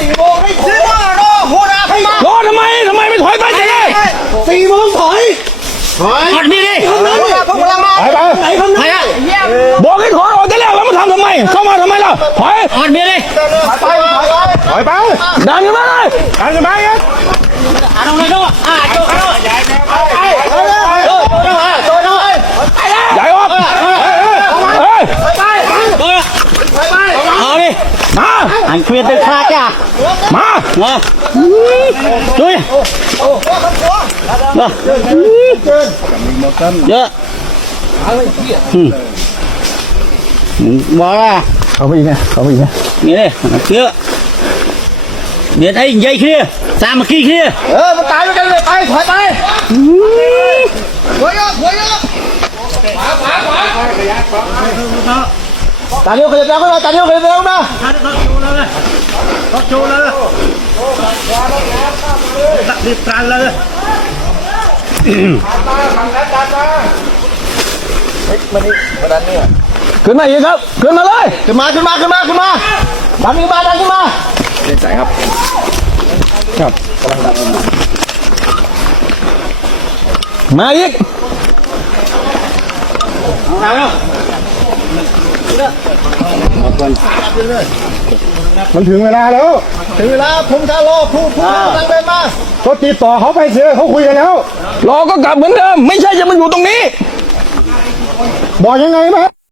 4 โมงให้ซื้อมารอโหดาให้มาร อทำไมไม่ถอยไปจะได้ 4 โมงถอย ถอดนี่ดิ พวกกำลังมาไปไหนข้างหน้า บอกให้ถอยออกจะแล้วแล้วมาทำทำไมเข้ามาทำไมล่ะถอย ถอดเมียดิ ถอยไป ดันขึ้นมาเลยดันขึ้นมาครับ ตรงไหนโจ้โจ้ ใหญ่ออกเฮ้ย เอาดิ มา อันเคลียร์ตึกคาจ้ะ มา มาช่วยเยอะบอกว่า เข้าไปอีกนะเข้าไปอีกนะ นี่เลยเคลียร์เดี๋ยวไอ้ใหญ่เคลียร์สามเมื่อกี้เคลียร์ มันตายด้วยกันเลยไปถอยไปหัวเยอะตาเดียวขยับแล้วก็ตาเดียวขยับแล้วนะ โชว์เลยรีบตรันเลย ขึ้นมาอีกครับขึ้นมาเลย ขึ้นมาดันขึ้นมามาอีกมันถึงเวลาแล้ว ถึงเวลาผมจะรอผู้กำลังเดินมา ก็ติดต่อเขาไปเสียเขาคุยกันแล้วรอก็กลับเหมือนเดิมไม่ใช่จะมาอยู่ตรงนี้บอกยังไงไหม